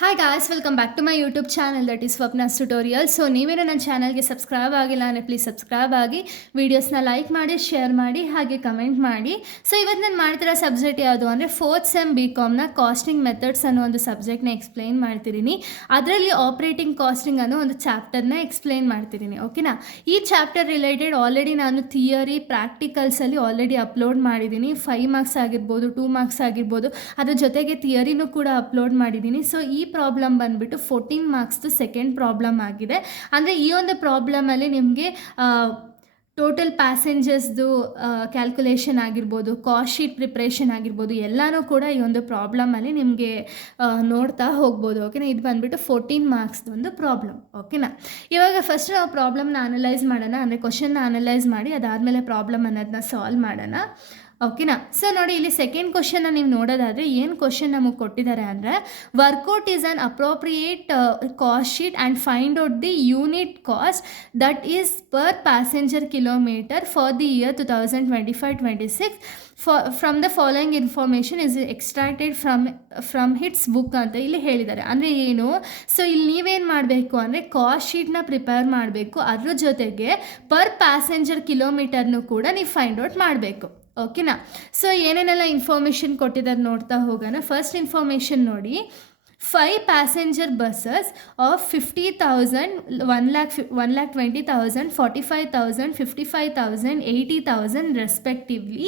Hi guys, welcome back to my YouTube channel that is Swapna's tutorial. So ನೀವೇನೋ ನನ್ನ ಚಾನಲ್ಗೆ subscribe ಆಗಿಲ್ಲ ಅಂದರೆ ಪ್ಲೀಸ್ ಸಬ್ಸ್ಕ್ರೈಬ್ ಆಗಿ, ವೀಡಿಯೋಸ್ನ ಲೈಕ್ ಮಾಡಿ, ಶೇರ್ ಮಾಡಿ, ಹಾಗೆ ಕಮೆಂಟ್ ಮಾಡಿ. ಸೊ ಇವತ್ತು ನಾನು ಮಾಡ್ತಿರೋ ಸಬ್ಜೆಕ್ಟ್ ಯಾವುದು ಅಂದರೆ 4th ಸೆಮ್ BComನ ಕಾಸ್ಟಿಂಗ್ ಮೆಥಡ್ಸ್ ಅನ್ನೋ ಒಂದು ಸಬ್ಜೆಕ್ಟ್ನ ಎಕ್ಸ್ಪ್ಲೈನ್ ಮಾಡ್ತಿದ್ದೀನಿ. ಅದರಲ್ಲಿ ಆಪ್ರೇಟಿಂಗ್ ಕಾಸ್ಟಿಂಗ್ ಅನ್ನೋ ಒಂದು ಚಾಪ್ಟರ್ನ ಎಕ್ಸ್ಪ್ಲೈನ್ ಮಾಡ್ತಿದ್ದೀನಿ. ಓಕೆನಾ? ಈ ಚಾಪ್ಟರ್ ರಿಲೇಟೆಡ್ ಆಲ್ರೆಡಿ ನಾನು ಥಿಯರಿ ಪ್ರಾಕ್ಟಿಕಲ್ಸಲ್ಲಿ ಆಲ್ರೆಡಿ ಅಪ್ಲೋಡ್ ಮಾಡಿದ್ದೀನಿ. 5 ಮಾರ್ಕ್ಸ್ ಆಗಿರ್ಬೋದು, 2 ಮಾರ್ಕ್ಸ್ ಆಗಿರ್ಬೋದು, ಅದ್ರ ಜೊತೆಗೆ ಥಿಯರಿನೂ ಕೂಡ ಅಪ್ಲೋಡ್ ಮಾಡಿದ್ದೀನಿ. ಸೊ ಈ ಪ್ರಾಬ್ಲಮ್ ಬಂದುಬಿಟ್ಟು 14 ಮಾರ್ಕ್ಸ್ದು ಸೆಕೆಂಡ್ ಪ್ರಾಬ್ಲಮ್ ಆಗಿದೆ. ಅಂದರೆ ಈ ಒಂದು ಪ್ರಾಬ್ಲಮಲ್ಲಿ ನಿಮಗೆ ಟೋಟಲ್ ಪ್ಯಾಸೆಂಜರ್ಸ್ದು ಕ್ಯಾಲ್ಕುಲೇಷನ್ ಆಗಿರ್ಬೋದು, ಕಾಸ್ಟ್ ಶೀಟ್ ಪ್ರಿಪ್ರೇಷನ್ ಆಗಿರ್ಬೋದು, ಎಲ್ಲನೂ ಕೂಡ ಈ ಒಂದು ಪ್ರಾಬ್ಲಮಲ್ಲಿ ನಿಮಗೆ ನೋಡ್ತಾ ಹೋಗ್ಬೋದು. ಓಕೆನಾ? ಇದು ಬಂದುಬಿಟ್ಟು 14 ಮಾರ್ಕ್ಸ್ದು ಒಂದು ಪ್ರಾಬ್ಲಮ್. ಓಕೆನಾ? ಇವಾಗ ಫಸ್ಟ್ ನಾವು ಪ್ರಾಬ್ಲಮ್ನ ಅನಲೈಸ್ ಮಾಡೋಣ, ಅಂದರೆ ಕ್ವಶನ್ನ ಅನಲೈಸ್ ಮಾಡಿ ಅದಾದಮೇಲೆ ಪ್ರಾಬ್ಲಮ್ ಅನ್ನೋದನ್ನ ಸಾಲ್ವ್ ಮಾಡೋಣ. ಓಕೆನಾ? ಸೊ ನೋಡಿ, ಇಲ್ಲಿ ಸೆಕೆಂಡ್ ಕ್ವಶನ್ನ ನೀವು ನೋಡೋದಾದರೆ ಏನು ಕ್ವಶನ್ ನಮಗೆ ಕೊಟ್ಟಿದ್ದಾರೆ ಅಂದರೆ, work out is an appropriate cost sheet and find out the unit cost that is per passenger kilometre for the year 2025-26 from the following information is extracted from hits book ಅಂತ ಇಲ್ಲಿ ಹೇಳಿದ್ದಾರೆ. ಅಂದರೆ ಏನು? ಸೊ ಇಲ್ಲಿ ನೀವೇನು ಮಾಡಬೇಕು ಅಂದರೆ ಕಾಸ್ಟ್ ಶೀಟ್ನ ಪ್ರಿಪೇರ್ ಮಾಡಬೇಕು, ಅದ್ರ ಜೊತೆಗೆ ಪರ್ ಪ್ಯಾಸೆಂಜರ್ ಕಿಲೋಮೀಟರ್ನೂ ಕೂಡ ನೀವು ಫೈಂಡ್ ಔಟ್ ಮಾಡಬೇಕು. ಓಕೆನಾ? ಸೊ ಏನೇನೆಲ್ಲ ಇನ್ಫಾರ್ಮೇಷನ್ ಕೊಟ್ಟಿದ್ದಾರೆ ನೋಡ್ತಾ ಹೋಗೋಣ. ಫಸ್ಟ್ ಇನ್ಫಾರ್ಮೇಷನ್ ನೋಡಿ, 5 passenger buses of 50,000, 1,20,000, 45,000, 55,000, 80,000 respectively.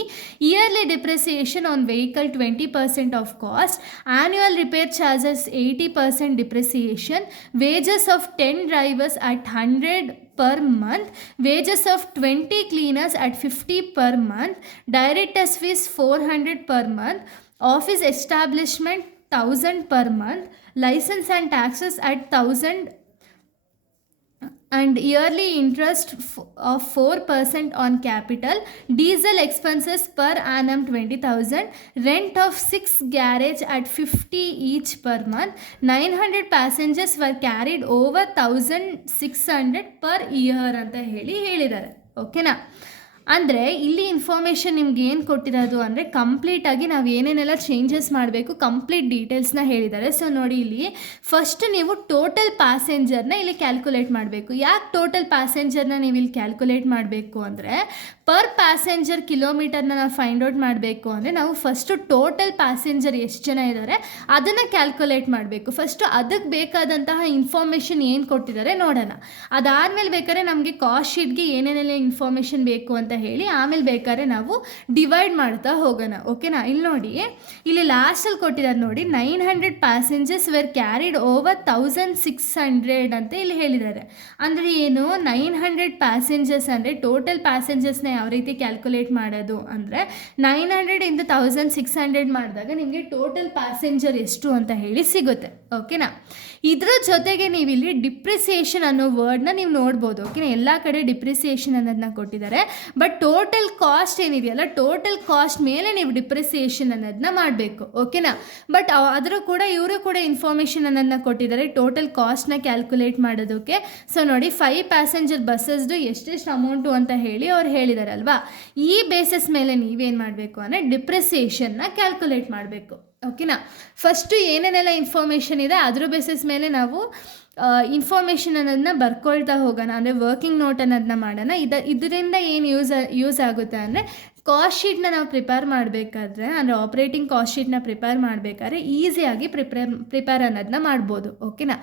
Yearly depreciation on vehicle 20% of cost. Annual repair charges 80% depreciation. Wages of 10 drivers at 100 per month. Wages of 20 cleaners at 50 per month. Directors fees 400 per month. Office establishment 1,000 per month. License and taxes at 1,000 and yearly interest of 4% on capital. Diesel expenses per annum 20,000. Rent of 6 garage at 50 each per month. 900 passengers were carried over 1,600 per year ಅಂತ ಹೇಳಿದ್ದಾರೆ. ಓಕೆನಾ? ಅಂದರೆ ಇಲ್ಲಿ information ನಿಮ್ಗೆ ಏನು ಕೊಟ್ಟಿರೋದು ಅಂದರೆ ಕಂಪ್ಲೀಟಾಗಿ ನಾವು ಏನೇನೆಲ್ಲ ಚೇಂಜಸ್ ಮಾಡಬೇಕು ಕಂಪ್ಲೀಟ್ ಡೀಟೇಲ್ಸ್ನ ಹೇಳಿದ್ದಾರೆ. ಸೊ ನೋಡಿ, ಇಲ್ಲಿ ಫಸ್ಟ್ ನೀವು ಟೋಟಲ್ ಪ್ಯಾಸೆಂಜರ್ನ ಇಲ್ಲಿ ಕ್ಯಾಲ್ಕುಲೇಟ್ ಮಾಡಬೇಕು. ಯಾಕೆ ಟೋಟಲ್ ಪ್ಯಾಸೆಂಜರ್ನ ನೀವು ಇಲ್ಲಿ ಕ್ಯಾಲ್ಕುಲೇಟ್ ಮಾಡಬೇಕು ಅಂದರೆ, ಪರ್ ಪ್ಯಾಸೆಂಜರ್ ಕಿಲೋಮೀಟರ್ನ ನಾವು ಫೈಂಡ್ ಔಟ್ ಮಾಡಬೇಕು ಅಂದರೆ ನಾವು ಫಸ್ಟು ಟೋಟಲ್ ಪ್ಯಾಸೆಂಜರ್ ಎಷ್ಟು ಜನ ಇದ್ದಾರೆ ಅದನ್ನು ಕ್ಯಾಲ್ಕುಲೇಟ್ ಮಾಡಬೇಕು. ಫಸ್ಟು ಅದಕ್ಕೆ ಬೇಕಾದಂತಹ ಇನ್ಫಾರ್ಮೇಷನ್ ಏನು ಕೊಟ್ಟಿದ್ದಾರೆ ನೋಡೋಣ. ಅದಾದಮೇಲೆ ಬೇಕಾದ್ರೆ ನಮಗೆ ಕಾಸ್ಟ್ ಶೀಟ್ಗೆ ಏನೇನೆಲ್ಲ ಇನ್ಫಾರ್ಮೇಷನ್ ಬೇಕು ಅಂತ ಹೇಳಿ ಆಮೇಲೆ ಬೇಕಾದ್ರೆ ನಾವು ಡಿವೈಡ್ ಮಾಡ್ತಾ ಹೋಗೋಣ. ಓಕೆನಾ? ಇಲ್ಲಿ ನೋಡಿ, ಇಲ್ಲಿ ಲಾಸ್ಟಲ್ಲಿ ಕೊಟ್ಟಿದ್ದಾರೆ ನೋಡಿ, 900 ಪ್ಯಾಸೆಂಜರ್ಸ್ ವೇರ್ ಕ್ಯಾರಿಡ್ ಓವರ್ 1,600 ಅಂತ ಇಲ್ಲಿ ಹೇಳಿದ್ದಾರೆ. ಅಂದರೆ ಏನು? 900 ಪ್ಯಾಸೆಂಜರ್ಸ್ ಅಂದರೆ ಟೋಟಲ್ ಪ್ಯಾಸೆಂಜರ್ಸ್ನ ಯಾವ ರೀತಿ ಕ್ಯಾಲ್ಕುಲೇಟ್ ಮಾಡೋದು ಅಂದರೆ 900 ಇಂದ 1,600 ಮಾಡಿದಾಗ ನಿಮಗೆ ಟೋಟಲ್ ಪ್ಯಾಸೆಂಜರ್ ಎಷ್ಟು ಅಂತ ಹೇಳಿ ಸಿಗುತ್ತೆ. ಓಕೆನಾ? ಇದ್ರ ಜೊತೆಗೆ ನೀವು ಇಲ್ಲಿ ಡಿಪ್ರಿಸಿಯೇಷನ್ ಅನ್ನೋ ವರ್ಡ್ನ ನೀವು ನೋಡ್ಬೋದು. ಓಕೆನಾ? ಎಲ್ಲ ಕಡೆ ಡಿಪ್ರಿಸಿಯೇಷನ್ ಅನ್ನೋದನ್ನ ಕೊಟ್ಟಿದ್ದಾರೆ, ಬಟ್ ಟೋಟಲ್ ಕಾಸ್ಟ್ ಏನಿದೆಯಲ್ಲ, ಟೋಟಲ್ ಕಾಸ್ಟ್ ಮೇಲೆ ನೀವು ಡಿಪ್ರಿಸಿಯೇಷನ್ ಅನ್ನೋದನ್ನ ಮಾಡಬೇಕು. ಓಕೆನಾ? ಬಟ್ ಆದರೂ ಕೂಡ ಇವರು ಕೂಡ ಇನ್ಫಾರ್ಮೇಷನ್ ಅನ್ನೋದನ್ನ ಕೊಟ್ಟಿದ್ದಾರೆ ಟೋಟಲ್ ಕಾಸ್ಟ್ನ ಕ್ಯಾಲ್ಕುಲೇಟ್ ಮಾಡೋದಕ್ಕೆ. ಸೊ ನೋಡಿ, 5 ಪ್ಯಾಸೆಂಜರ್ ಬಸ್ಸಸ್ದು ಎಷ್ಟೆಷ್ಟು ಅಮೌಂಟು ಅಂತ ಹೇಳಿ ಅವ್ರು ಹೇಳಿದ್ದಾರೆ ಅಲ್ವಾ. ಈ ಬೇಸಿಸ್ ಮೇಲೆ ನೀವೇನು ಮಾಡಬೇಕು ಅಂದರೆ ಡಿಪ್ರಿಸಿಯೇಷನ್ನ ಕ್ಯಾಲ್ಕುಲೇಟ್ ಮಾಡಬೇಕು. ಓಕೆನಾ? ಫಸ್ಟು ಏನೇನೆಲ್ಲ ಇನ್ಫಾರ್ಮೇಷನ್ ಇದೆ ಅದ್ರ ಬೇಸಿಸ್ ಮೇಲೆ ನಾವು ಇನ್ಫಾರ್ಮೇಷನ್ ಅನ್ನೋದನ್ನ ಬರ್ಕೊಳ್ತಾ ಹೋಗೋಣ, ಅಂದರೆ ವರ್ಕಿಂಗ್ ನೋಟ್ ಅನ್ನೋದನ್ನ ಮಾಡೋಣ. ಇದರಿಂದ ಏನು ಯೂಸ್ ಆಗುತ್ತೆ ಅಂದರೆ, ಕಾಸ್ಟ್ ಶೀಟ್ನ ನಾವು ಪ್ರಿಪೇರ್ ಮಾಡಬೇಕಾದ್ರೆ, ಅಂದರೆ ಆಪ್ರೇಟಿಂಗ್ ಕಾಸ್ಟ್ ಶೀಟ್ನ ಪ್ರಿಪೇರ್ ಮಾಡಬೇಕಾದ್ರೆ ಈಸಿಯಾಗಿ ಪ್ರಿಪೇರ್ ಅನ್ನೋದನ್ನ ಮಾಡ್ಬೋದು. ಓಕೆನಾ?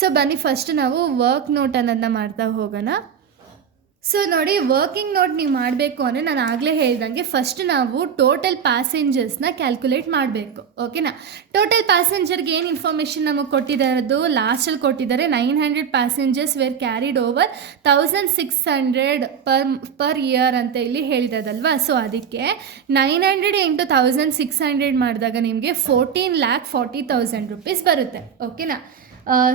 ಸೊ ಬನ್ನಿ ಫಸ್ಟ್ ನಾವು ವರ್ಕ್ ನೋಟ್ ಅನ್ನೋದನ್ನ ಮಾಡ್ತಾ ಹೋಗೋಣ. ಸೊ ನೋಡಿ, ವರ್ಕಿಂಗ್ ನೋಟ್ ನೀವು ಮಾಡಬೇಕು ಅಂದರೆ ನಾನು ಆಗಲೇ ಹೇಳ್ದಂಗೆ ಫಸ್ಟ್ ನಾವು ಟೋಟಲ್ ಪ್ಯಾಸೆಂಜರ್ಸ್ನ ಕ್ಯಾಲ್ಕುಲೇಟ್ ಮಾಡಬೇಕು. ಓಕೆನಾ? ಟೋಟಲ್ ಪ್ಯಾಸೆಂಜರ್ಗೆ ಏನು ಇನ್ಫಾರ್ಮೇಷನ್ ನಮಗೆ ಕೊಟ್ಟಿದ್ದಾರದು ಲಾಸ್ಟಲ್ಲಿ ಕೊಟ್ಟಿದ್ದಾರೆ. 900 passengers were carried over 1,600 per year ಅಂತ ಇಲ್ಲಿ ಹೇಳಿರೋದಲ್ವಾ. ಸೊ ಅದಕ್ಕೆ 900 ಇಂಟು 1,600 ಮಾಡಿದಾಗ ನಿಮಗೆ 14,40,000 ರೂಪೀಸ್ ಬರುತ್ತೆ. ಓಕೆನಾ?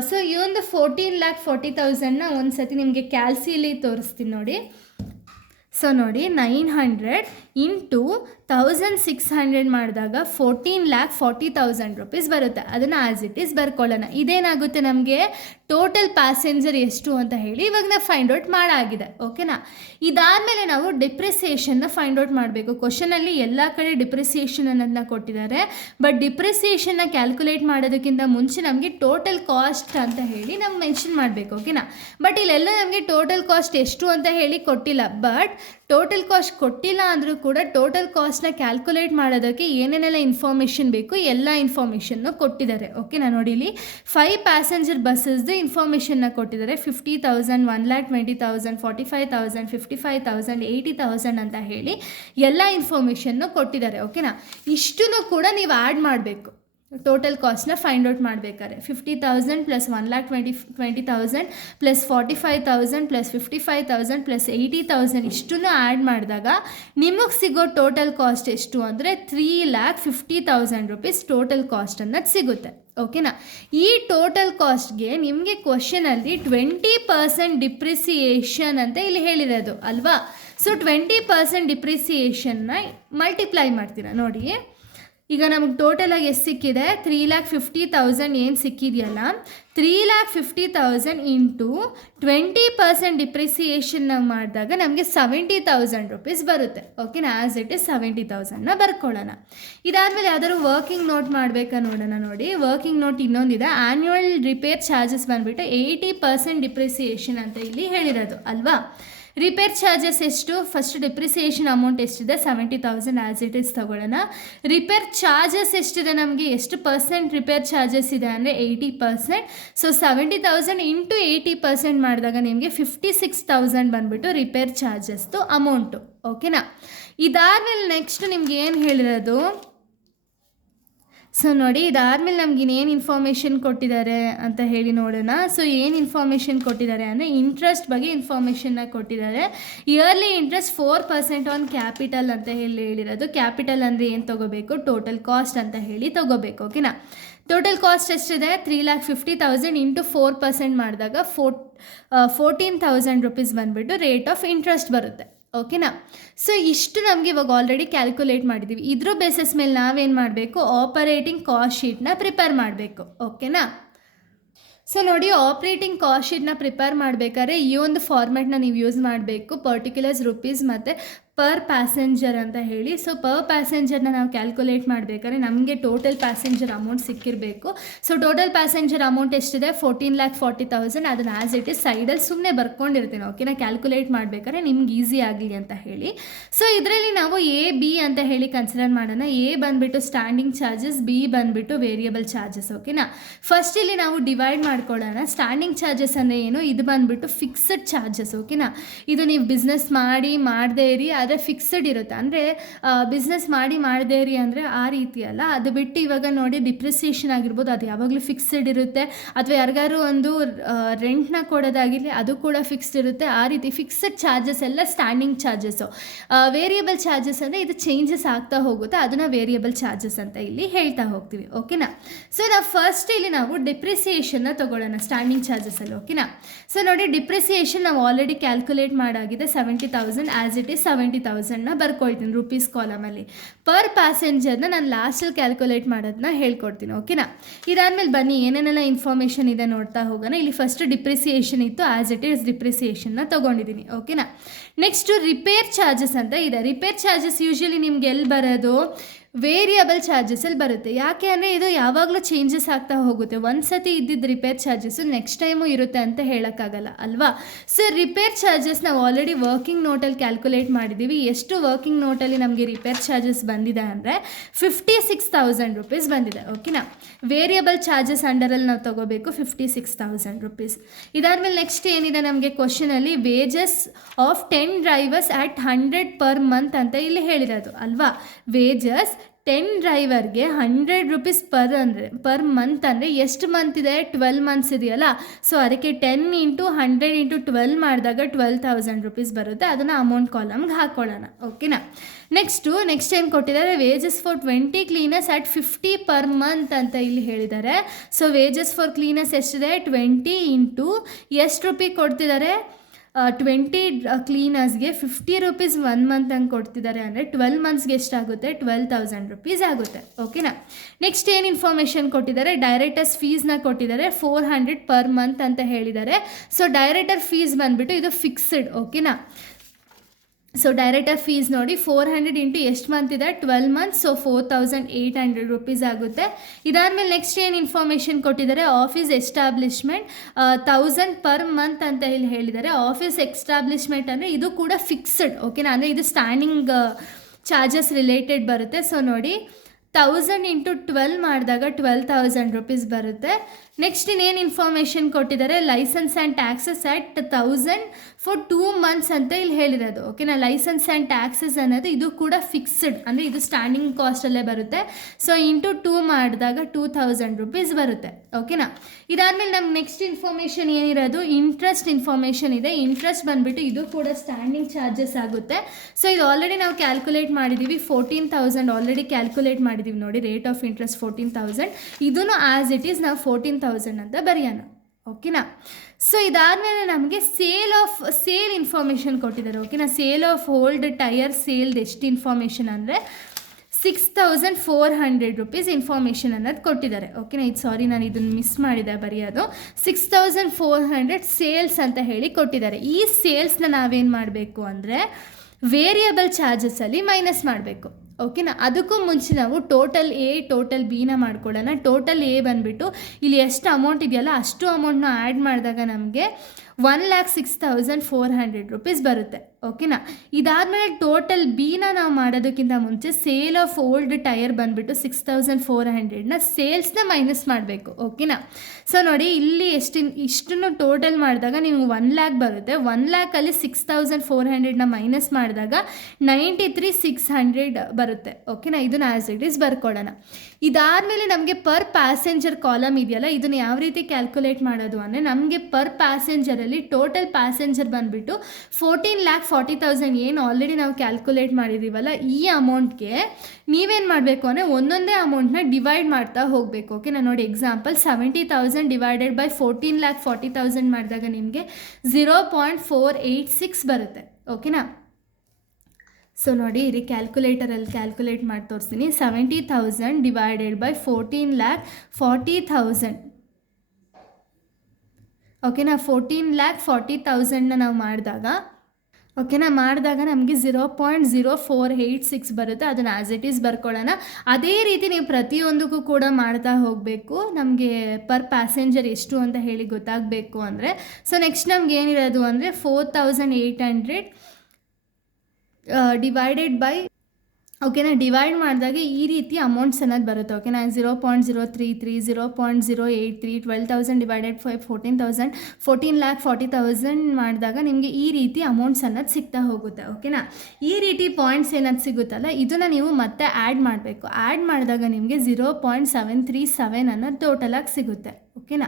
ಸೊ ಈ ಒಂದು 14,40,000ನ ಒಂದು ಸತಿ ನಿಮಗೆ ಕ್ಯಾಲ್ಸಿಲಿ ತೋರಿಸ್ತೀನಿ ನೋಡಿ. ಸೊ ನೋಡಿ, 900 ಇಂಟು 1600 ಮಾಡಿದಾಗ 14,40,000 ರೂಪೀಸ್ ಬರುತ್ತೆ. ಅದನ್ನು ಆ್ಯಸ್ ಇಟ್ ಈಸ್ ಬರ್ಕೊಳ್ಳೋಣ. ಇದೇನಾಗುತ್ತೆ ನಮಗೆ ಟೋಟಲ್ ಪ್ಯಾಸೆಂಜರ್ ಎಷ್ಟು ಅಂತ ಹೇಳಿ ಇವಾಗ ನಾವು ಫೈಂಡ್ ಔಟ್ ಮಾಡಾಗಿದೆ. ಓಕೆನಾ. ಇದಾದಮೇಲೆ ನಾವು ಡಿಪ್ರಿಸಿಯೇಷನ್ನ ಫೈಂಡ್ ಔಟ್ ಮಾಡಬೇಕು. ಕ್ವಶನಲ್ಲಿ ಎಲ್ಲ ಕಡೆ ಡಿಪ್ರಿಸಿಯೇಷನ್ ಅನ್ನೋದನ್ನ ಕೊಟ್ಟಿದ್ದಾರೆ. ಬಟ್ ಡಿಪ್ರಿಸಿಯೇಷನ್ನ ಕ್ಯಾಲ್ಕುಲೇಟ್ ಮಾಡೋದಕ್ಕಿಂತ ಮುಂಚೆ ನಮಗೆ ಟೋಟಲ್ ಕಾಸ್ಟ್ ಅಂತ ಹೇಳಿ ನಾವು ಮೆನ್ಷನ್ ಮಾಡಬೇಕು. ಓಕೆನಾ. ಬಟ್ ಇಲ್ಲೆಲ್ಲ ನಮಗೆ ಟೋಟಲ್ ಕಾಸ್ಟ್ ಎಷ್ಟು ಅಂತ ಹೇಳಿ ಕೊಟ್ಟಿಲ್ಲ. ಬಟ್ ಟೋಟಲ್ ಕಾಸ್ಟ್ ಕೊಟ್ಟಿಲ್ಲ ಅಂದರೂ ಕೂಡ ಟೋಟಲ್ ಕಾಸ್ಟ್ನ ಕ್ಯಾಲ್ಕುಲೇಟ್ ಮಾಡೋದಕ್ಕೆ ಏನೇನೆಲ್ಲ ಇನ್ಫಾರ್ಮೇಷನ್ ಬೇಕು ಎಲ್ಲ ಇನ್ಫಾರ್ಮೇಷನ್ನು ಕೊಟ್ಟಿದ್ದಾರೆ. ಓಕೆನಾ. ನೋಡಿ ಇಲ್ಲಿ 5 ಪ್ಯಾಸೆಂಜರ್ ಬಸ್ಸಸ್ದು ಇನ್ಫಾರ್ಮೇಷನ್ನ ಕೊಟ್ಟಿದ್ದಾರೆ. 50,000, 1,20,000, 45,000, 55,000, 80,000 ಅಂತ ಹೇಳಿ ಎಲ್ಲ ಇನ್ಫಾರ್ಮೇಷನ್ನು ಕೊಟ್ಟಿದ್ದಾರೆ. ಓಕೆನಾ. ಇಷ್ಟನ್ನು ಕೂಡ ನೀವು ಆ್ಯಡ್ ಮಾಡಬೇಕು ಟೋಟಲ್ ಕಾಸ್ಟ್ನ ಫೈಂಡ್ ಔಟ್ ಮಾಡಬೇಕಾದ್ರೆ. 50,000 ಪ್ಲಸ್ 1,20,000 ಪ್ಲಸ್ 45,000 ಪ್ಲಸ್ 55,000 ಪ್ಲಸ್ 80,000 ಇಷ್ಟನ್ನು ಆ್ಯಡ್ ಮಾಡಿದಾಗ ನಿಮಗೆ ಸಿಗೋ ಟೋಟಲ್ ಕಾಸ್ಟ್ ಎಷ್ಟು ಅಂದರೆ 3,50,000 ರೂಪೀಸ್ ಟೋಟಲ್ ಕಾಸ್ಟ್ ಅನ್ನೋದು ಸಿಗುತ್ತೆ. ಓಕೆನಾ. ಈ ಟೋಟಲ್ ಕಾಸ್ಟ್ಗೆ ನಿಮಗೆ ಕ್ವಶನಲ್ಲಿ 20% ಡಿಪ್ರಿಸಿಯೇಷನ್ ಅಂತ ಇಲ್ಲಿ ಹೇಳಿರೋದು ಅಲ್ವಾ. ಸೊ 20% ಡಿಪ್ರಿಸಿಯೇಷನ್ನ ಮಲ್ಟಿಪ್ಲೈ ಮಾಡ್ತೀರಾ. ನೋಡಿ ಈಗ ನಮಗೆ ಟೋಟಲಾಗಿ ಎಷ್ಟು ಸಿಕ್ಕಿದೆ 3,50,000 ಏನು ಸಿಕ್ಕಿದೆಯಲ್ಲ 3,50,000 ಇಂಟು 20% ಡಿಪ್ರಿಸಿಯೇಷನ್ನ ಮಾಡಿದಾಗ ನಮಗೆ 70,000 ರೂಪೀಸ್ ಬರುತ್ತೆ. ಓಕೆನಾ. ಆ್ಯಸ್ ಇಟ್ ಇಸ್ 70,000ನ ಬರ್ಕೊಳ್ಳೋಣ. ಇದಾದಮೇಲೆ ಯಾವ್ದಾದ್ರು ವರ್ಕಿಂಗ್ ನೋಟ್ ಮಾಡಬೇಕಾ ನೋಡೋಣ. ನೋಡಿ ವರ್ಕಿಂಗ್ ನೋಟ್ ಇನ್ನೊಂದಿದೆ. ಆ್ಯನ್ಯುವಲ್ ರಿಪೇರ್ ಚಾರ್ಜಸ್ ಬಂದುಬಿಟ್ಟು 80% ಡಿಪ್ರಿಸಿಯೇಷನ್ ಅಂತ ಇಲ್ಲಿ ಹೇಳಿರೋದು ಅಲ್ವಾ. ರಿಪೇರ್ ಚಾರ್ಜಸ್ ಎಷ್ಟು, ಫಸ್ಟ್ ಡಿಪ್ರಿಸಿಯೇಷನ್ ಅಮೌಂಟ್ ಎಷ್ಟಿದೆ 70,000 ಆ್ಯಸ್ ಇಟ್ ಈಸ್ ತಗೊಳ್ಳೋಣ. ರಿಪೇರ್ ಚಾರ್ಜಸ್ ಎಷ್ಟಿದೆ ನಮಗೆ ಎಷ್ಟು ಪರ್ಸೆಂಟ್ ರಿಪೇರ್ ಚಾರ್ಜಸ್ ಇದೆ ಅಂದರೆ 80%. ಸೊ 70,000 ಇಂಟು 80% ಮಾಡಿದಾಗ ನಿಮಗೆ 56,000 ಬಂದುಬಿಟ್ಟು ರಿಪೇರ್ ಚಾರ್ಜಸ್ದು ಅಮೌಂಟು. ಓಕೆನಾ. ಇದಾದಮೇಲೆ ನೆಕ್ಸ್ಟ್ ನಿಮ್ಗೆ ಏನು ಹೇಳಿರೋದು. ಸೊ ನೋಡಿ ಇದಾದಮೇಲೆ ನಮ್ಗೆ ಇನ್ನೇನು ಇನ್ಫಾರ್ಮೇಷನ್ ಕೊಟ್ಟಿದ್ದಾರೆ ಅಂತ ಹೇಳಿ ನೋಡೋಣ. ಸೊ ಏನು ಇನ್ಫಾರ್ಮೇಷನ್ ಕೊಟ್ಟಿದ್ದಾರೆ ಅಂದರೆ ಇಂಟ್ರೆಸ್ಟ್ ಬಗ್ಗೆ ಇನ್ಫಾರ್ಮೇಷನ್ನ ಕೊಟ್ಟಿದ್ದಾರೆ. ಇಯರ್ಲಿ ಇಂಟ್ರೆಸ್ಟ್ 4% ಆನ್ ಕ್ಯಾಪಿಟಲ್ ಅಂತ ಹೇಳಿರೋದು. ಕ್ಯಾಪಿಟಲ್ ಅಂದರೆ ಏನು ತೊಗೋಬೇಕು ಟೋಟಲ್ ಕಾಸ್ಟ್ ಅಂತ ಹೇಳಿ ತೊಗೋಬೇಕು. ಓಕೆನಾ. ಟೋಟಲ್ ಕಾಸ್ಟ್ ಎಷ್ಟಿದೆ 3,50,000 ಇಂಟು 4% ಮಾಡಿದಾಗ 14,000 ರೂಪೀಸ್ ಬಂದುಬಿಟ್ಟು ರೇಟ್ ಆಫ್ ಇಂಟ್ರೆಸ್ಟ್ ಬರುತ್ತೆ. ಓಕೆನಾ. ಸೊ ಇಷ್ಟು ನಮಗೆ ಇವಾಗ ಆಲ್ರೆಡಿ ಕ್ಯಾಲ್ಕುಲೇಟ್ ಮಾಡಿದ್ದೀವಿ. ಇದ್ರ ಬೇಸಿಸ್ ಮೇಲೆ ನಾವೇನು ಮಾಡಬೇಕು ಆಪರೇಟಿಂಗ್ ಕಾಸ್ಟ್ ಶೀಟ್ನ ಪ್ರಿಪೇರ್ ಮಾಡಬೇಕು. ಓಕೆನಾ. ಸೊ ನೋಡಿ ಆಪ್ರೇಟಿಂಗ್ ಕಾಸ್ಟ್ ಶೀಟ್ನ ಪ್ರಿಪೇರ್ ಮಾಡಬೇಕಾದ್ರೆ ಈ ಒಂದು ಫಾರ್ಮ್ಯಾಟ್ನ ನೀವು ಯೂಸ್ ಮಾಡಬೇಕು. ಪರ್ಟಿಕ್ಯುಲರ್ಸ್ ರುಪೀಸ್ ಮತ್ತು ಪರ್ ಪ್ಯಾಸೆಂಜರ್ ಅಂತ ಹೇಳಿ. ಸೊ ಪರ್ ಪ್ಯಾಸೆಂಜರ್ನ ನಾವು ಕ್ಯಾಲ್ಕುಲೇಟ್ ಮಾಡಬೇಕಾದ್ರೆ ನಮಗೆ ಟೋಟಲ್ ಪ್ಯಾಸೆಂಜರ್ ಅಮೌಂಟ್ ಸಿಕ್ಕಿರಬೇಕು. ಸೊ ಟೋಟಲ್ ಪ್ಯಾಸೆಂಜರ್ ಅಮೌಂಟ್ ಎಷ್ಟಿದೆ 14,40,000. ಅದನ್ನು ಆ್ಯಸ್ ಇಟ್ ಇಸ್ ಸೈಡಲ್ಲಿ ಸುಮ್ಮನೆ ಬರ್ಕೊಂಡಿರ್ತೀನಿ. ಓಕೆನಾ. ಕ್ಯಾಲ್ಕುಲೇಟ್ ಮಾಡಬೇಕಾದ್ರೆ ನಿಮ್ಗೆ ಈಸಿ ಆಗಲಿ ಅಂತ ಹೇಳಿ. ಸೊ ಇದರಲ್ಲಿ ನಾವು ಎ ಬಿ ಅಂತ ಹೇಳಿ ಕನ್ಸಿಡರ್ ಮಾಡೋಣ. ಎ ಬಂದುಬಿಟ್ಟು ಸ್ಟ್ಯಾಂಡಿಂಗ್ ಚಾರ್ಜಸ್, ಬಿ ಬಂದುಬಿಟ್ಟು ವೇರಿಯಬಲ್ ಚಾರ್ಜಸ್. ಓಕೆನಾ. ಫಸ್ಟ್ ಇಲ್ಲಿ ನಾವು ಡಿವೈಡ್ ಮಾಡ್ಕೊಳ್ಳೋಣ. ಸ್ಟ್ಯಾಂಡಿಂಗ್ ಚಾರ್ಜಸ್ ಅಂದರೆ ಏನು, ಇದು ಬಂದುಬಿಟ್ಟು ಫಿಕ್ಸಡ್ ಚಾರ್ಜಸ್. ಓಕೆನಾ. ಇದು ನೀವು ಬಿಸ್ನೆಸ್ ಮಾಡಿ ಮಾಡದೇ ಇರಿ ಆದರೆ ಫಿಕ್ಸಡ್ ಇರುತ್ತೆ. ಅಂದರೆ ಬಿಸ್ನೆಸ್ ಮಾಡಿ ಮಾಡದೇ ಇರಿ ಅಂದರೆ ಆ ರೀತಿ ಅಲ್ಲ. ಅದು ಬಿಟ್ಟು ಇವಾಗ ನೋಡಿ ಡಿಪ್ರಿಸಿಯೇಷನ್ ಆಗಿರ್ಬೋದು ಅದು ಯಾವಾಗಲೂ ಫಿಕ್ಸಡ್ ಇರುತ್ತೆ. ಅಥವಾ ಯಾರಿಗಾರು ಒಂದು ರೆಂಟ್ನ ಕೊಡೋದಾಗಿರಲಿ ಅದು ಕೂಡ ಫಿಕ್ಸ್ಡ್ ಇರುತ್ತೆ. ಆ ರೀತಿ ಫಿಕ್ಸಡ್ ಚಾರ್ಜಸ್ ಎಲ್ಲ ಸ್ಟ್ಯಾಂಡಿಂಗ್ ಚಾರ್ಜಸ್ಸು. ವೇರಿಯಬಲ್ ಚಾರ್ಜಸ್ ಅಂದರೆ ಇದು ಚೇಂಜಸ್ ಆಗ್ತಾ ಹೋಗುತ್ತೆ. ಅದನ್ನು ವೇರಿಯಬಲ್ ಚಾರ್ಜಸ್ ಅಂತ ಇಲ್ಲಿ ಹೇಳ್ತಾ ಹೋಗ್ತೀವಿ. ಓಕೆನಾ. ಸೊ ನಾವು ಫಸ್ಟ್ ಇಲ್ಲಿ ನಾವು ಡಿಪ್ರಿಸಿಯೇಷನ್ನ ತೊಗೊಳ್ಳೋಣ ಸ್ಟ್ಯಾಂಡಿಂಗ್ ಚಾರ್ಜಸಲ್ಲಿ. ಓಕೆನಾ. ಸೊ ನೋಡಿ ಡಿಪ್ರಿಸಿಯೇಷನ್ ನಾವು ಆಲ್ರೆಡಿ ಕ್ಯಾಲ್ಕುಲೇಟ್ ಮಾಡಾಗಿದೆ. 70,000 ಆ್ಯಸ್ ಇಟ್ ಈಸ್ 70,000ನ ಬರ್ಕೊಳ್ತೀನಿ ರುಪೀಸ್ ಕಾಲಮಲ್ಲಿ. ಪರ್ ಪ್ಯಾಸೆಂಜರ್ನ ನಾನು ಲಾಸ್ಟಲ್ಲಿ ಕ್ಯಾಲ್ಕುಲೇಟ್ ಮಾಡೋದನ್ನ ಹೇಳ್ಕೊಡ್ತೀನಿ. ಓಕೆನಾ. ಇದಾದಮೇಲೆ ಬನ್ನಿ ಏನೇನೆಲ್ಲ ಇನ್ಫಾರ್ಮೇಷನ್ ಇದೆ ನೋಡ್ತಾ ಹೋಗೋಣ. ಇಲ್ಲಿ ಫಸ್ಟ್ ಡಿಪ್ರಿಸಿಯೇಷನ್ ಇತ್ತು, ಆ್ಯಸ್ ಇಟ್ ಈಸ್ ಡಿಪ್ರಿಸಿಯೇಷನ್ನ ತೊಗೊಂಡಿದ್ದೀನಿ. ಓಕೆನಾ. ನೆಕ್ಸ್ಟು ರಿಪೇರ್ ಚಾರ್ಜಸ್ ಅಂತ ಇದೆ. ರಿಪೇರ್ ಚಾರ್ಜಸ್ ಯೂಶ್ವಲಿ ನಿಮ್ಗೆ ಎಲ್ಲಿ ಬರೋದು ವೇರಿಯಬಲ್ ಚಾರ್ಜಸಲ್ಲಿ ಬರುತ್ತೆ. ಯಾಕೆ ಅಂದರೆ ಇದು ಯಾವಾಗಲೂ ಚೇಂಜಸ್ ಆಗ್ತಾ ಹೋಗುತ್ತೆ. ಒಂದು ಸತಿ ಇದ್ದಿದ್ದು ರಿಪೇರ್ ಚಾರ್ಜಸ್ಸು ನೆಕ್ಸ್ಟ್ ಟೈಮು ಇರುತ್ತೆ ಅಂತ ಹೇಳೋಕ್ಕಾಗಲ್ಲ ಅಲ್ವಾ. ಸೊ ರಿಪೇರ್ ಚಾರ್ಜಸ್ ನಾವು ಆಲ್ರೆಡಿ ವರ್ಕಿಂಗ್ ನೋಟಲ್ಲಿ ಕ್ಯಾಲ್ಕುಲೇಟ್ ಮಾಡಿದ್ದೀವಿ. ಎಷ್ಟು ವರ್ಕಿಂಗ್ ನೋಟಲ್ಲಿ ನಮಗೆ ರಿಪೇರ್ ಚಾರ್ಜಸ್ ಬಂದಿದೆ ಅಂದರೆ 56,000 ರೂಪೀಸ್ ಬಂದಿದೆ. ಓಕೆನಾ. ವೇರಿಯಬಲ್ ಚಾರ್ಜಸ್ ಅಂಡರಲ್ಲಿ ನಾವು ತೊಗೋಬೇಕು 56,000 ರೂಪೀಸ್. ಇದಾದಮೇಲೆ ನೆಕ್ಸ್ಟ್ ಏನಿದೆ ನಮಗೆ ಕ್ವಶನಲ್ಲಿ wages of 10 drivers at 100 per month ಅಂತ ಇಲ್ಲಿ ಹೇಳಿರೋದು ಅಲ್ವಾ. ವೇಜಸ್ 10 ಡ್ರೈವರ್ಗೆ 100 ರೂಪೀಸ್ ಪರ್ ಮಂತ್ ಅಂದರೆ ಎಷ್ಟು ಮಂತ್ ಇದೆ 12 ಮಂತ್ಸ್ ಇದೆಯಲ್ಲ. ಸೊ ಅದಕ್ಕೆ 10 ಇಂಟು 100 ಇಂಟು 12 ಮಾಡಿದಾಗ 12,000 ರೂಪೀಸ್ ಬರುತ್ತೆ. ಅದನ್ನು ಅಮೌಂಟ್ ಕಾಲಮ್ಗೆ ಹಾಕ್ಕೊಳ್ಳೋಣ. ಓಕೆನಾ. ನೆಕ್ಸ್ಟ್ ಏನು ಕೊಟ್ಟಿದ್ದಾರೆ wages for 20 cleaners at 50 per month ಅಂತ ಇಲ್ಲಿ ಹೇಳಿದ್ದಾರೆ. ಸೊ ವೇಜಸ್ ಫಾರ್ ಕ್ಲೀನರ್ಸ್ ಎಷ್ಟಿದೆ 20 ಇಂಟು ಎಷ್ಟು ರೂಪಾಯಿ ಕೊಡ್ತಿದ್ದಾರೆ 20 ಕ್ಲೀನರ್ಸ್ಗೆ 50 ರೂಪೀಸ್ 1 ಮಂತ್ ಹಂಗೆ ಕೊಡ್ತಿದ್ದಾರೆ ಅಂದರೆ 12 ಮಂತ್ಸ್ಗೆ ಎಷ್ಟಾಗುತ್ತೆ, 12,000 ರೂಪೀಸ್ ಆಗುತ್ತೆ. ಓಕೆನಾ. ನೆಕ್ಸ್ಟ್ ಏನು ಇನ್ಫಾರ್ಮೇಷನ್ ಕೊಟ್ಟಿದ್ದಾರೆ, ಡೈರೆಕ್ಟರ್ಸ್ ಫೀಸ್ನ ಕೊಟ್ಟಿದ್ದಾರೆ 400 ಪರ್ ಮಂತ್ ಅಂತ ಹೇಳಿದ್ದಾರೆ. ಸೊ ಡೈರೆಕ್ಟರ್ ಫೀಸ್ ಬಂದುಬಿಟ್ಟು ಇದು ಫಿಕ್ಸ್ಡ್. ಓಕೆನಾ. ಸೊ ಡೈರೆಕ್ಟರ್ ಫೀಸ್ ನೋಡಿ 400 ಇಂಟು ಎಷ್ಟು ಮಂತ್ ಇದೆ, 12 ಮಂತ್ಸ್. ಸೊ 4,800 ರೂಪೀಸ್ ಆಗುತ್ತೆ. ಇದಾದಮೇಲೆ ನೆಕ್ಸ್ಟ್ ಏನು ಇನ್ಫಾರ್ಮೇಷನ್ ಕೊಟ್ಟಿದ್ದಾರೆ, ಆಫೀಸ್ ಎಸ್ಟಾಬ್ಲಿಷ್ಮೆಂಟ್ 1000 ಪರ್ ಮಂತ್ ಅಂತ ಇಲ್ಲಿ ಹೇಳಿದ್ದಾರೆ. ಆಫೀಸ್ ಎಸ್ಟಾಬ್ಲಿಷ್ಮೆಂಟ್ ಅಂದರೆ ಇದು ಕೂಡ ಫಿಕ್ಸ್ಡ್. ಓಕೆನಾ. ಅಂದರೆ ಇದು ಸ್ಟ್ಯಾಂಡಿಂಗ್ ಚಾರ್ಜಸ್ ರಿಲೇಟೆಡ್ ಬರುತ್ತೆ. ಸೊ ನೋಡಿ 1000 ಇಂಟು 12 ಮಾಡಿದಾಗ 12,000 ರೂಪೀಸ್ ಬರುತ್ತೆ. ನೆಕ್ಸ್ಟ್ ಇನ್ನೇನು ಇನ್ಫಾರ್ಮೇಷನ್ ಕೊಟ್ಟಿದ್ದಾರೆ, licence and taxes at 1000 for 2 months ಅಂತ ಇಲ್ಲಿ ಹೇಳಿರೋದು. ಓಕೆನಾ. ಲೈಸೆನ್ಸ್ ಆ್ಯಂಡ್ ಟ್ಯಾಕ್ಸಸ್ ಅನ್ನೋದು ಇದು ಕೂಡ ಫಿಕ್ಸ್ಡ್, ಅಂದರೆ ಇದು ಸ್ಟ್ಯಾಂಡಿಂಗ್ ಕಾಸ್ಟಲ್ಲೇ ಬರುತ್ತೆ. ಸೊ ಇಂಟು 2 ಮಾಡಿದಾಗ 2,000 ರೂಪೀಸ್ ಬರುತ್ತೆ. ಓಕೆನಾ. ಇದಾದಮೇಲೆ ನಮ್ಗೆ ನೆಕ್ಸ್ಟ್ ಇನ್ಫಾರ್ಮೇಷನ್ ಏನಿರೋದು, ಇಂಟ್ರೆಸ್ಟ್ ಇನ್ಫಾರ್ಮೇಷನ್ ಇದೆ. ಇಂಟ್ರೆಸ್ಟ್ ಬಂದುಬಿಟ್ಟು ಇದು ಕೂಡ ಸ್ಟ್ಯಾಂಡಿಂಗ್ ಚಾರ್ಜಸ್ ಆಗುತ್ತೆ. ಸೊ ಇದು ಆಲ್ರೆಡಿ ನಾವು ಕ್ಯಾಲ್ಕುಲೇಟ್ ಮಾಡಿದ್ದೀವಿ, 14,000 ಆಲ್ರೆಡಿ ಕ್ಯಾಲ್ಕುಲೇಟ್ ಮಾಡಿದ್ದೀವಿ ನೋಡಿ. Rate of interest 14,000. ಇದನ್ನು ಆ್ಯಸ್ ಇಟ್ ಈಸ್ ನಾವು 14,000 ಅಂತ ಬರೆಯೋಣ. ಓಕೆನಾ. ಸೊ ಇದಾದಮೇಲೆ ನಮಗೆ ಸೇಲ್ ಇನ್ಫಾರ್ಮೇಷನ್ ಕೊಟ್ಟಿದ್ದಾರೆ. ಓಕೆನಾ. ಸೇಲ್ ಆಫ್ ಓಲ್ಡ್ ಟೈರ್ ಸೇಲ್ದು ಎಷ್ಟು ಇನ್ಫಾರ್ಮೇಷನ್ ಅಂದರೆ 6,400 ರೂಪೀಸ್ ಇನ್ಫಾರ್ಮೇಷನ್ ಅನ್ನೋದು ಕೊಟ್ಟಿದ್ದಾರೆ. ಓಕೆನಾ. ಇದು ಸಾರಿ, ನಾನು ಇದನ್ನು ಮಿಸ್ ಮಾಡಿದೆ ಬರೆಯೋದು. 6,400 ಸೇಲ್ಸ್ ಅಂತ ಹೇಳಿ ಕೊಟ್ಟಿದ್ದಾರೆ. ಈ ಸೇಲ್ಸ್ನ ನಾವೇನು ಮಾಡಬೇಕು ಅಂದರೆ ವೇರಿಯಬಲ್ ಚಾರ್ಜಸಲ್ಲಿ ಮೈನಸ್ ಮಾಡಬೇಕು. ಓಕೆನಾ. ಅದಕ್ಕೂ ಮುಂಚೆ ನಾವು ಟೋಟಲ್ ಎ ಟೋಟಲ್ ಬಿನ ಮಾಡ್ಕೊಳ್ಳೋಣ. ಟೋಟಲ್ ಎ ಬಂದುಬಿಟ್ಟು ಇಲ್ಲಿ ಎಷ್ಟು ಅಮೌಂಟ್ ಇದೆಯಲ್ಲ ಅಷ್ಟು ಅಮೌಂಟ್ನ ಆ್ಯಡ್ ಮಾಡಿದಾಗ ನಮಗೆ 1,06,400 ರೂಪೀಸ್ ಬರುತ್ತೆ. ಓಕೆನಾ. ಇದಾದಮೇಲೆ ಟೋಟಲ್ ಬಿನ ನಾವು ಮಾಡೋದಕ್ಕಿಂತ ಮುಂಚೆ ಸೇಲ್ ಆಫ್ ಓಲ್ಡ್ ಟೈರ್ ಬಂದುಬಿಟ್ಟು 6,400ನ ಸೇಲ್ಸ್ನ ಮೈನಸ್ ಮಾಡಬೇಕು. ಓಕೆನಾ. ಸೊ ನೋಡಿ ಇಲ್ಲಿ ಇಷ್ಟನ್ನು ಟೋಟಲ್ ಮಾಡಿದಾಗ ನಿಮ್ಗೆ 1,00,000 ಬರುತ್ತೆ. 1,00,000ಅಲ್ಲಿ 6,400ನ ಮೈನಸ್ ಮಾಡಿದಾಗ 93,600 ಬರುತ್ತೆ. ಓಕೆನಾ. ಇದನ್ನು ಆ್ಯಸ್ ಇಟ್ ಈಸ್ ಬರ್ಕೊಳ್ಳೋಣ. ಇದಾದಮೇಲೆ ನಮಗೆ ಪರ್ ಪ್ಯಾಸೆಂಜರ್ ಕಾಲಮ್ ಇದೆಯಲ್ಲ, ಇದನ್ನು ಯಾವ ರೀತಿ ಕ್ಯಾಲ್ಕುಲೇಟ್ ಮಾಡೋದು ಅಂದರೆ ನಮಗೆ ಪರ್ ಪ್ಯಾಸೆಂಜರಲ್ಲಿ ಟೋಟಲ್ ಪ್ಯಾಸೆಂಜರ್ ಬಂದುಬಿಟ್ಟು 14,40,000 ಏನು ಆಲ್ರೆಡಿ ನಾವು ಕ್ಯಾಲ್ಕುಲೇಟ್ ಮಾಡಿದ್ದೀವಲ್ಲ, ಈ ಅಮೌಂಟ್ಗೆ ನೀವೇನು ಮಾಡಬೇಕು ಅಂದರೆ ಒಂದೊಂದೇ ಅಮೌಂಟ್ನ ಡಿವೈಡ್ ಮಾಡ್ತಾ ಹೋಗಬೇಕು. ಓಕೆ. ನಾನು ನೋಡಿ ಎಕ್ಸಾಂಪಲ್ 70,000 ಡಿವೈಡೆಡ್ ಬೈ 14,40,000 ಮಾಡಿದಾಗ ನಿಮಗೆ 0.486 ಬರುತ್ತೆ. ಓಕೆನಾ. ಸೊ ನೋಡಿ ಇಲ್ಲಿ ಕ್ಯಾಲ್ಕುಲೇಟರಲ್ಲಿ ಕ್ಯಾಲ್ಕುಲೇಟ್ ಮಾಡಿ ತೋರಿಸ್ತೀನಿ. 70,000 ಡಿವೈಡೆಡ್ ಬೈ 14,40,000. ಓಕೆನಾ. 14,40,000ನ ನಾವು ಮಾಡಿದಾಗ ನಮಗೆ 0.0486 ಬರುತ್ತೆ. ಅದನ್ನು ಆ್ಯಸ್ ಇಟ್ ಈಸ್ ಬರ್ಕೊಳ್ಳೋಣ. ಅದೇ ರೀತಿ ನೀವು ಪ್ರತಿಯೊಂದಕ್ಕೂ ಕೂಡ ಮಾಡ್ತಾ ಹೋಗಬೇಕು, ನಮಗೆ ಪರ್ ಪ್ಯಾಸೆಂಜರ್ ಎಷ್ಟು ಅಂತ ಹೇಳಿ ಗೊತ್ತಾಗಬೇಕು ಅಂದರೆ. ಸೊ ನೆಕ್ಸ್ಟ್ ನಮ್ಗೆ ಏನಿರೋದು ಅಂದರೆ 4,800 ಡಿವೈಡೆಡ್ ಬೈ, ಓಕೆನಾ, ಡಿವೈಡ್ ಮಾಡಿದಾಗ ಈ ರೀತಿ ಅಮೌಂಟ್ಸ್ ಅನ್ನೋದು ಬರುತ್ತೆ. ಓಕೆನಾ. 0.033, 0.083, 12,000 ಡಿವೈಡೆಡ್ ಬೈ 14,000, 14,40,000 ಮಾಡಿದಾಗ ನಿಮಗೆ ಈ ರೀತಿ ಅಮೌಂಟ್ಸ್ ಅನ್ನೋದು ಸಿಗ್ತಾ ಹೋಗುತ್ತೆ. ಓಕೆನಾ. ಈ ರೀತಿ ಪಾಯಿಂಟ್ಸ್ ಏನಾದ್ರು ಸಿಗುತ್ತಲ್ಲ, ಇದನ್ನು ನೀವು ಮತ್ತೆ ಆ್ಯಡ್ ಮಾಡಬೇಕು. ಆ್ಯಡ್ ಮಾಡಿದಾಗ ನಿಮಗೆ 0.737 ಅನ್ನೋದು ಟೋಟಲಾಗಿ ಸಿಗುತ್ತೆ. ಓಕೆನಾ.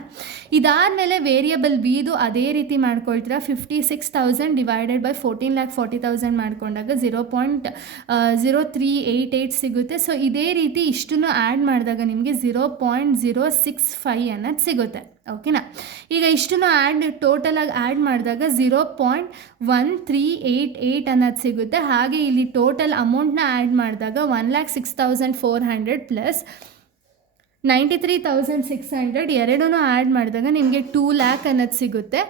ಇದಾದಮೇಲೆ ವೇರಿಯಬಲ್ ಬಿದು ಅದೇ ರೀತಿ ಮಾಡ್ಕೊಳ್ತೀರಾ. 56,000 ಡಿವೈಡೆಡ್ ಬೈ 14,40,000 ಮಾಡ್ಕೊಂಡಾಗ 0.0388 ಸಿಗುತ್ತೆ. ಸೊ ಇದೇ ರೀತಿ ಇಷ್ಟನ್ನು ಆ್ಯಡ್ ಮಾಡಿದಾಗ ನಿಮಗೆ 0.065 ಅನ್ನೋದು ಸಿಗುತ್ತೆ. ಓಕೆನಾ. ಈಗ ಇಷ್ಟನ್ನು ಟೋಟಲಾಗಿ ಆ್ಯಡ್ ಮಾಡಿದಾಗ 0.1388 ಅನ್ನೋದು ಸಿಗುತ್ತೆ. ಹಾಗೆ ಇಲ್ಲಿ ಟೋಟಲ್ ಅಮೌಂಟ್ನ ಆ್ಯಡ್ ಮಾಡಿದಾಗ 1,06,400 ಪ್ಲಸ್ 93,600 ಎರಡೂ ಆ್ಯಡ್ ಮಾಡಿದಾಗ ನಿಮಗೆ 2,00,000 ಅನ್ನೋದು ಸಿಗುತ್ತೆ.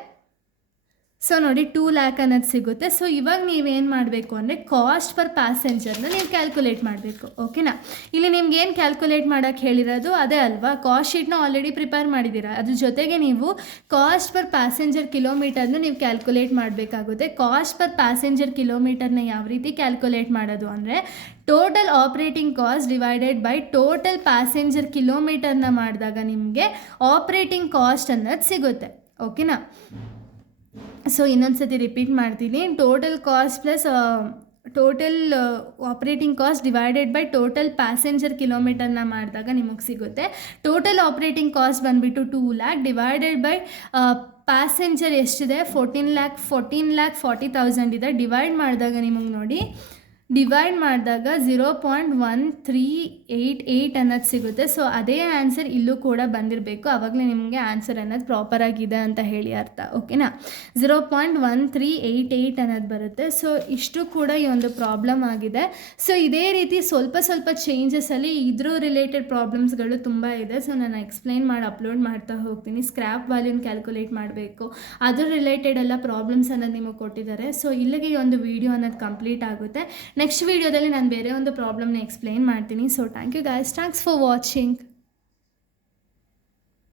ಸೊ ನೋಡಿ 2,00,000 ಅನ್ನೋದು ಸಿಗುತ್ತೆ. ಸೊ ಇವಾಗ ನೀವೇನು ಮಾಡಬೇಕು ಅಂದರೆ ಕಾಸ್ಟ್ ಪರ್ ಪ್ಯಾಸೆಂಜರ್ನ ನೀವು ಕ್ಯಾಲ್ಕುಲೇಟ್ ಮಾಡಬೇಕು. ಓಕೆನಾ. ಇಲ್ಲಿ ನಿಮ್ಗೆ ಏನು ಕ್ಯಾಲ್ಕುಲೇಟ್ ಮಾಡೋಕ್ಕೆ ಹೇಳಿರೋದು ಅದೇ ಅಲ್ವಾ, ಕಾಸ್ಟ್ ಶೀಟ್ನ ಆಲ್ರೆಡಿ ಪ್ರಿಪೇರ್ ಮಾಡಿದ್ದೀರಾ. ಅದ್ರ ಜೊತೆಗೆ ನೀವು ಕಾಸ್ಟ್ ಪರ್ ಪ್ಯಾಸೆಂಜರ್ ಕಿಲೋಮೀಟರ್ನ ನೀವು ಕ್ಯಾಲ್ಕುಲೇಟ್ ಮಾಡಬೇಕಾಗುತ್ತೆ. ಕಾಸ್ಟ್ ಪರ್ ಪ್ಯಾಸೆಂಜರ್ ಕಿಲೋಮೀಟರ್ನ ಯಾವ ರೀತಿ ಕ್ಯಾಲ್ಕುಲೇಟ್ ಮಾಡೋದು ಅಂದರೆ total operating cost divided by total passenger ಕಿಲೋಮೀಟರ್ನ ಮಾಡಿದಾಗ ನಿಮಗೆ ಆಪ್ರೇಟಿಂಗ್ ಕಾಸ್ಟ್ ಅನ್ನೋದು ಸಿಗುತ್ತೆ. ಓಕೆನಾ. ಸೊ ಇನ್ನೊಂದು ಸತಿ ರಿಪೀಟ್ ಮಾಡ್ತೀನಿ. Total cost plus total operating cost divided by total passenger ಕಿಲೋಮೀಟರ್ನ ಮಾಡಿದಾಗ ನಿಮಗೆ ಸಿಗುತ್ತೆ. ಟೋಟಲ್ ಆಪ್ರೇಟಿಂಗ್ ಕಾಸ್ಟ್ ಬಂದುಬಿಟ್ಟು 2,00,000 ಡಿವೈಡೆಡ್ ಬೈ ಪ್ಯಾಸೆಂಜರ್ ಎಷ್ಟಿದೆ 14,40,000 ಇದೆ. ಡಿವೈಡ್ ಮಾಡಿದಾಗ ನಿಮಗೆ ನೋಡಿ ಡಿವೈಡ್ ಮಾಡಿದಾಗ 0.1388 ಅನ್ನೋದು ಸಿಗುತ್ತೆ. ಸೊ ಅದೇ ಆನ್ಸರ್ ಇಲ್ಲೂ ಕೂಡ ಬಂದಿರಬೇಕು, ಆವಾಗಲೇ ನಿಮಗೆ ಆನ್ಸರ್ ಅನ್ನೋದು ಪ್ರಾಪರಾಗಿದೆ ಅಂತ ಹೇಳಿ ಅರ್ಥ. ಓಕೆನಾ, 0.1388 ಅನ್ನೋದು ಬರುತ್ತೆ. ಸೊ ಇಷ್ಟು ಕೂಡ ಈ ಒಂದು ಪ್ರಾಬ್ಲಮ್ ಆಗಿದೆ. ಸೊ ಇದೇ ರೀತಿ ಸ್ವಲ್ಪ ಸ್ವಲ್ಪ ಚೇಂಜಸಲ್ಲಿ ಇದ್ರ ರಿಲೇಟೆಡ್ ಪ್ರಾಬ್ಲಮ್ಸ್ಗಳು ತುಂಬ ಇದೆ. ಸೊ ನಾನು ಎಕ್ಸ್ಪ್ಲೈನ್ ಮಾಡಿ ಅಪ್ಲೋಡ್ ಮಾಡ್ತಾ ಹೋಗ್ತೀನಿ. ಸ್ಕ್ರ್ಯಾಪ್ ವ್ಯಾಲ್ಯೂನ ಕ್ಯಾಲ್ಕುಲೇಟ್ ಮಾಡಬೇಕು, ಅದ್ರ ರಿಲೇಟೆಡ್ ಎಲ್ಲ ಪ್ರಾಬ್ಲಮ್ಸ್ ಅನ್ನೋದು ನಿಮಗೆ ಕೊಟ್ಟಿದ್ದಾರೆ. ಸೊ ಇಲ್ಲಿಗೆ ಈ ಒಂದು ವಿಡಿಯೋ ಅನ್ನೋದು ಕಂಪ್ಲೀಟ್ ಆಗುತ್ತೆ. ನೆಕ್ಸ್ಟ್ ವಿಡಿಯೋದಲ್ಲಿ ನಾನು ಬೇರೆ ಒಂದು ಪ್ರಾಬ್ಲಮ್ನ ಎಕ್ಸ್ಪ್ಲೈನ್ ಮಾಡ್ತೀನಿ. So thank you guys, thanks for watching.